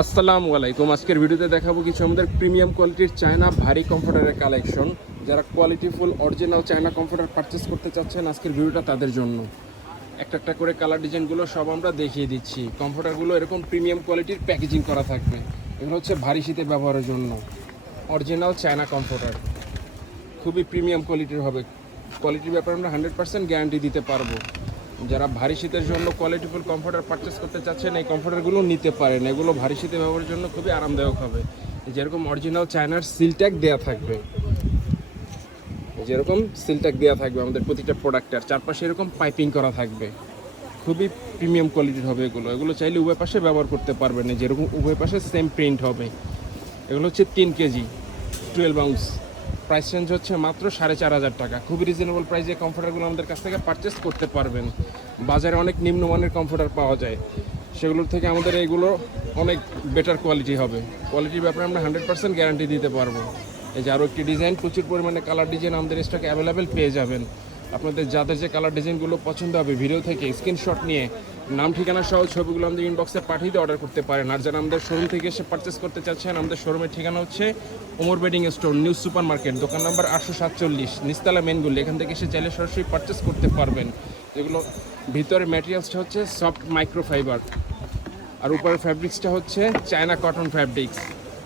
আসসালামু আলাইকুম। আজকের ভিডিওতে দেখাবো কিছু আমাদের প্রিমিয়াম কোয়ালিটির চায়না ভারী কমফোর্টারের কালেকশন যারা qualityful original China comforter purchase করতে চাচ্ছেন আজকের ভিডিওটা তাদের জন্য। একটা একটা করে কালার ডিজাইনগুলো সব আমরা দেখিয়ে দিচ্ছি। কমফোর্টারগুলো এরকম প্রিমিয়াম কোয়ালিটির প্যাকেজিং করা থাকবে। এগুলো হচ্ছে ভারী শীতের ব্যবহারের জন্য। অরিজিনাল চায়না কমফোর্টার খুবই প্রিমিয়াম কোয়ালিটির হবে। কোয়ালিটির ব্যাপারে আমরা হান্ড্রেড পার্সেন্ট গ্যারান্টি দিতে পারব। যারা ভারী শীতের জন্য কোয়ালিটিফুল কমফোর্টার পারচেস করতে চাচ্ছেন, এই কমফোর্টারগুলো নিতে পারেন। এগুলো ভারী শীতে ব্যবহারের জন্য খুবই আরামদায়ক হবে। যেরকম অরিজিনাল চায়নার সিল ট্যাগ দেওয়া থাকবে। যেরকম সিল ট্যাগ দেওয়া থাকবে আমাদের প্রতিটা প্রোডাক্টের চারপাশে এরকম পাইপিং করা থাকবে। খুবই প্রিমিয়াম কোয়ালিটির হবে এগুলো। এগুলো চাইলে উভয় পাশে ব্যবহার করতে পারবেন। যেরকম উভয় পাশে সেম প্রিন্ট হবে। এগুলো হচ্ছে তিন K G twelve ounce price range হচ্ছে মাত্র সাড়ে চার হাজার টাকা। খুবই রিজনেবল প্রাইসে কমফোর্টারগুলো আমাদের কাছ থেকে পারচেস করতে পারবেন। বাজারে অনেক নিম্নমানের কমফোর্টার পাওয়া যায়। সেগুলোর থেকে আমাদের এগুলো অনেক বেটার কোয়ালিটি হবে। কোয়ালিটির ব্যাপারে আমরা হান্ড্রেড পার্সেন্ট গ্যারান্টি দিতে পারব। এই যে আরও একটি ডিজাইন প্রচুর পরিমাণে কালার ডিজাইন আমাদের স্টকে অ্যাভেলেবেল পেয়ে যাবেন। আপনাদের যাদের যে কালার ডিজাইনগুলো পছন্দ হবে ভিডিও থেকে স্ক্রিনশট নিয়ে নাম, ঠিকানা সহ ছবিগুলো আমাদের ইনবক্সে পাঠিয়ে দিয়ে অর্ডার করতে পারেন। আর যারা আমাদের শোরুম থেকে এসে পারচেস করতে চাচ্ছেন, আমাদের শোরুমের ঠিকানা হচ্ছে Omar bedding store new super market দোকান নাম্বার আটশো সাতচল্লিশ, নিস্তালা মেনগুলি এখান থেকে এসে চাইলে সরাসরি পারচেস করতে পারবেন। যেগুলো ভিতরে ম্যাটেরিয়ালসটা হচ্ছে সফট মাইক্রোফাইবার আর উপরের ফ্যাব্রিক্সটা হচ্ছে চায়না কটন ফ্যাব্রিক্স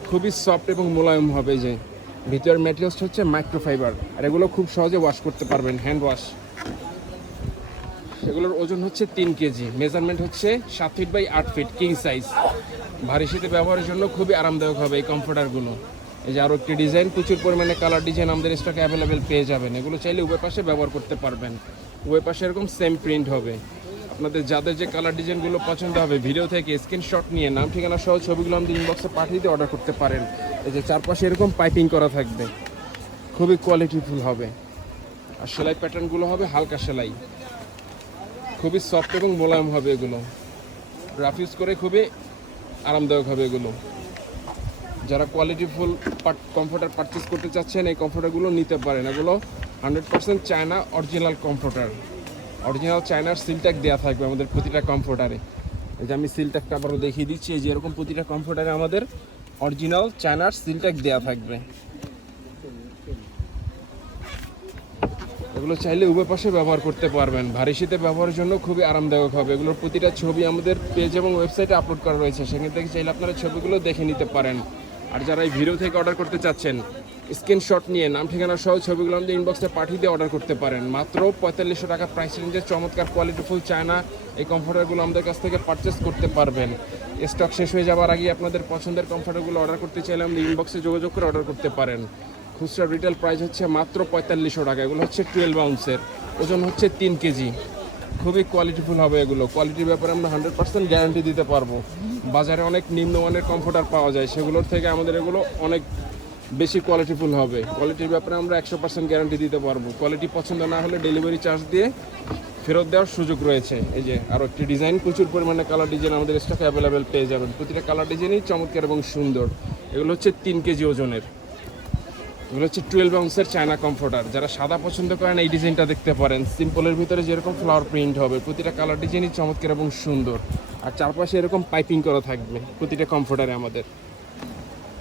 খুবই সফট এবং মোলায়ম হবে যে। ভিতরের ম্যাটেরিয়ালসটা হচ্ছে মাইক্রোফাইবার আর এগুলো খুব সহজে ওয়াশ করতে পারবেন হ্যান্ড ওয়াশ এগুলোর ওজন হচ্ছে তিন কেজি। মেজারমেন্ট হচ্ছে সাত ফিট বাই আট ফিট কিং সাইজ ভারী শীতে ব্যবহারের জন্য খুবই আরামদায়ক হবে এই কমফোর্টারগুলো এই যে আরও একটি ডিজাইন প্রচুর পরিমাণে কালার ডিজাইন আমাদের স্টকে অ্যাভেলেবেল পেয়ে যাবেন। এগুলো চাইলে উভয় পাশে ব্যবহার করতে পারবেন। উভয় পাশে এরকম সেম প্রিন্ট হবে। আপনাদের যাদের যে কালার ডিজাইনগুলো পছন্দ হবে ভিডিও থেকে স্ক্রিনশট নিয়ে নাম, ঠিকানা সহ ছবিগুলো আমাদের ইনবক্সে পাঠিয়ে দিয়ে অর্ডার করতে পারেন। এই যে চারপাশে এরকম পাইপিং করা থাকবে। খুবই কোয়ালিটিফুল হবে। আর সেলাই প্যাটার্নগুলো হবে হালকা সেলাই। খুবই সফট এবং মোলায়ম হবে এগুলো। রাফ ইউজ করে খুবই আরামদায়ক হবে এগুলো। যারা কোয়ালিটিফুল কমফোর্টার পারচেস করতে চাচ্ছেন, এই কমফোর্টারগুলো নিতে পারেন। এগুলো hundred percent China original comforter original চায়নার সিলট্যাগ দেওয়া থাকবে আমাদের প্রতিটা কমফোর্টারে এই যে আমি সিলট্যাগটা আবারও দেখিয়ে দিচ্ছি যে এরকম প্রতিটা কমফোর্টারে আমাদের অরিজিনাল চায়নার সিলট্যাগ দেওয়া থাকবে। এগুলো চাইলে উভয় পাশে ব্যবহার করতে পারবেন। ভারী শীতে ব্যবহারের জন্য খুবই আরামদায়ক হবে। এগুলোর প্রতিটা ছবি আমাদের পেজ এবং ওয়েবসাইটে আপলোড করা রয়েছে। সেখান থেকে চাইলে আপনারা ছবিগুলো দেখে নিতে পারেন। আর যারা এই ভিডিও থেকে অর্ডার করতে চাচ্ছেন, স্ক্রিনশট নিয়ে নাম, ঠিকানা সহ ছবিগুলো আমাদের ইনবক্সে পাঠিয়ে দিয়ে অর্ডার করতে পারেন। মাত্র পঁয়তাল্লিশশো টাকা প্রাইস রেঞ্জের চমৎকার কোয়ালিটিফুল চায়না এই কমফোর্টারগুলো আমাদের কাছ থেকে পারচেস করতে পারবেন। স্টক শেষ হয়ে যাওয়ার আগে আপনাদের পছন্দের কমফোর্টারগুলো অর্ডার করতে চাইলে আমাদের ইনবক্সে যোগাযোগ করে অর্ডার করতে পারেন। খুচরা রিটেল প্রাইস হচ্ছে মাত্র পঁয়তাল্লিশশো টাকা। এগুলো হচ্ছে টুয়েলভ আউন্সের ওজন হচ্ছে তিন কেজি। খুবই কোয়ালিটিফুল হবে এগুলো। কোয়ালিটির ব্যাপারে আমরা হান্ড্রেড পার্সেন্ট গ্যারান্টি দিতে পারব। বাজারে অনেক নিম্নমানের কমফোর্টার পাওয়া যায়। সেগুলোর থেকে আমাদের এগুলো অনেক বেশি কোয়ালিটিফুল হবে। কোয়ালিটির ব্যাপারে আমরা একশো পার্সেন্ট গ্যারান্টি দিতে পারব। কোয়ালিটি পছন্দ না হলে ডেলিভারি চার্জ দিয়ে ফেরত দেওয়ার সুযোগ রয়েছে। এই যে আরও একটি ডিজাইন প্রচুর পরিমাণে কালার ডিজাইন আমাদের স্টকে অ্যাভেলেবেল পেয়ে যাবেন। প্রতিটা কালার ডিজাইনই চমৎকার এবং সুন্দর। এগুলো হচ্ছে তিন কেজি ওজনের। এগুলো হচ্ছে টুয়েলভ আউন্সের চায়না কমফোর্টার যারা সাদা পছন্দ করেন, এই ডিজাইনটা দেখতে পারেন। সিম্পলের ভিতরে যেরকম ফ্লাওয়ার প্রিন্ট হবে, প্রতিটা কালার ডিজাইনই চমৎকার এবং সুন্দর। আর চারপাশে এরকম পাইপিং করা থাকবে, প্রতিটা কমফোর্টারে আমাদের।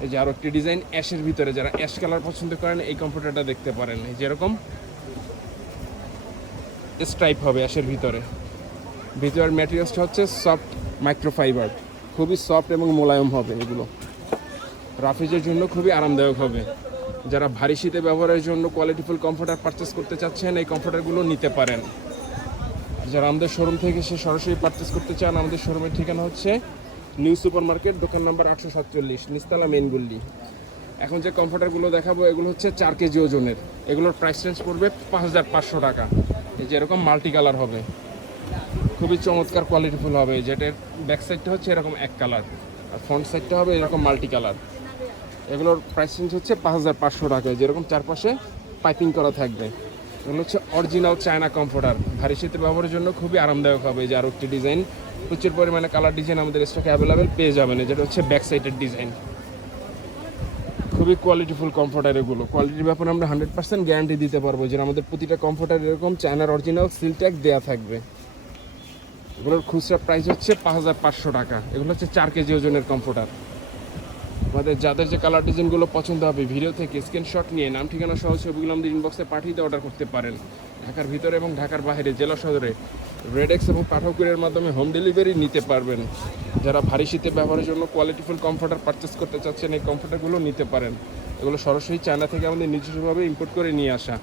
এই যে আরও একটি ডিজাইন অ্যাশের ভিতরে। যারা অ্যাশ কালার পছন্দ করেন, এই কমফোর্টারটা দেখতে পারেন। এই যেরকম স্ট্রাইপ হবে অ্যাশের ভিতরে। ভিতরের ম্যাটেরিয়ালসটা হচ্ছে সফট মাইক্রোফাইবার খুবই সফট এবং মোলায়েম হবে এগুলো। রাফিজের জন্য খুবই আরামদায়ক হবে। যারা ভারী শীতে ব্যবহারের জন্য কোয়ালিটিফুল কমফোর্টার পারচেস করতে চাচ্ছেন, এই কমফোর্টারগুলো নিতে পারেন। যারা আমাদের শোরুম থেকে সে সরাসরি পারচেস করতে চান, আমাদের শোরুমের ঠিকানা হচ্ছে নিউ সুপার মার্কেট দোকান নাম্বার আটশো সাতচল্লিশ, নিস্তালা মেন গুল্লি এখন যে কমফোর্টারগুলো দেখাবো, এগুলো হচ্ছে চার কেজি ওজনের। এগুলোর প্রাইস রেঞ্জ পড়বে পাঁচ হাজার পাঁচশো টাকা। এই যে এরকম মাল্টি কালার হবে। খুবই চমৎকার কোয়ালিটিফুল হবে। যেটার ব্যাক সাইডটা হচ্ছে এরকম এক কালার আর ফ্রন্ট সাইডটা হবে এরকম মাল্টি কালার এগুলোর প্রাইস রেঞ্জ হচ্ছে পাঁচ হাজার পাঁচশো টাকা। যেরকম চারপাশে পাইপিং করা থাকবে। এগুলো হচ্ছে অরিজিনাল চায়না কমফোর্টার ভারী শীতে ব্যবহারের জন্য খুবই আরামদায়ক হবে। যে আরও একটি ডিজাইন প্রচুর পরিমাণে কালার ডিজাইন আমাদের স্টকে অ্যাভেলেবেল পেয়ে যাবেন। যেটা হচ্ছে ব্যাক সাইডের ডিজাইন খুবই কোয়ালিটিফুল কমফোর্টার এগুলো। কোয়ালিটির ব্যাপারে আমরা হান্ড্রেড পার্সেন্ট গ্যারান্টি দিতে পারব যে আমাদের প্রতিটা কমফোর্টার এরকম চায়নার অরিজিনাল সিল দেওয়া থাকবে। এগুলোর খুচরা প্রাইস হচ্ছে পাঁচ হাজার পাঁচশো টাকা। এগুলো হচ্ছে চার কেজি ওজনের কম্পিউটার আমাদের যাদের যে কালার ডিজাইনগুলো পছন্দ হবে ভিডিও থেকে স্ক্রিনশট নিয়ে, নাম, ঠিকানা সহ ছবিগুলো আমাদের ইনবক্সে পাঠিয়ে দিয়ে অর্ডার করতে পারেন। ঢাকার ভিতরে এবং ঢাকার বাইরে, জেলা সদরে। রেডেক্স এবং পাঠকের মাধ্যমে হোম ডেলিভারি নিতে পারবেন। যারা ভারী শীতে ব্যবহারের জন্য কোয়ালিটিফুল কমফোর্টার পারচেস করতে চাচ্ছেন, এই কমফোর্টারগুলো নিতে পারেন। এগুলো সরাসরি চায়না থেকে আমাদের নিজস্বভাবে ইম্পোর্ট করে নিয়ে আসা।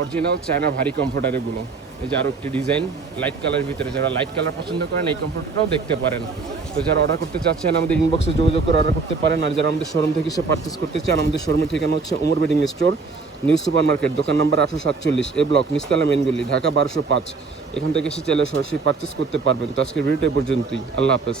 অরিজিনাল চায়না ভারী কমফোর্টার এগুলো। এই যে আরও একটি ডিজাইন লাইট কালারের ভিতরে যারা লাইট কালার পছন্দ করেন, এই কম্পিউটারটাও দেখতে পারেন। তো যারা অর্ডার করতে চাচ্ছেন, আমাদের ইনবক্সে যোগাযোগ করে অর্ডার করতে পারেন। আর যারা আমাদের শোরুম থেকে সে পারচেস করতে চান, আমাদের শোরুমের ঠিকানা হচ্ছে Omar bedding store new super market দোকান নাম্বার আটশো সাতচল্লিশ এ ব্লক নিস্তালা মেনগুলি ঢাকা বারোশো পাঁচ। এখান থেকে এসে চাইলে সরাসরি পারচেস করতে পারবেন। তো আজকের ভিডিওটা পর্যন্তই। আল্লাহ হাফেজ।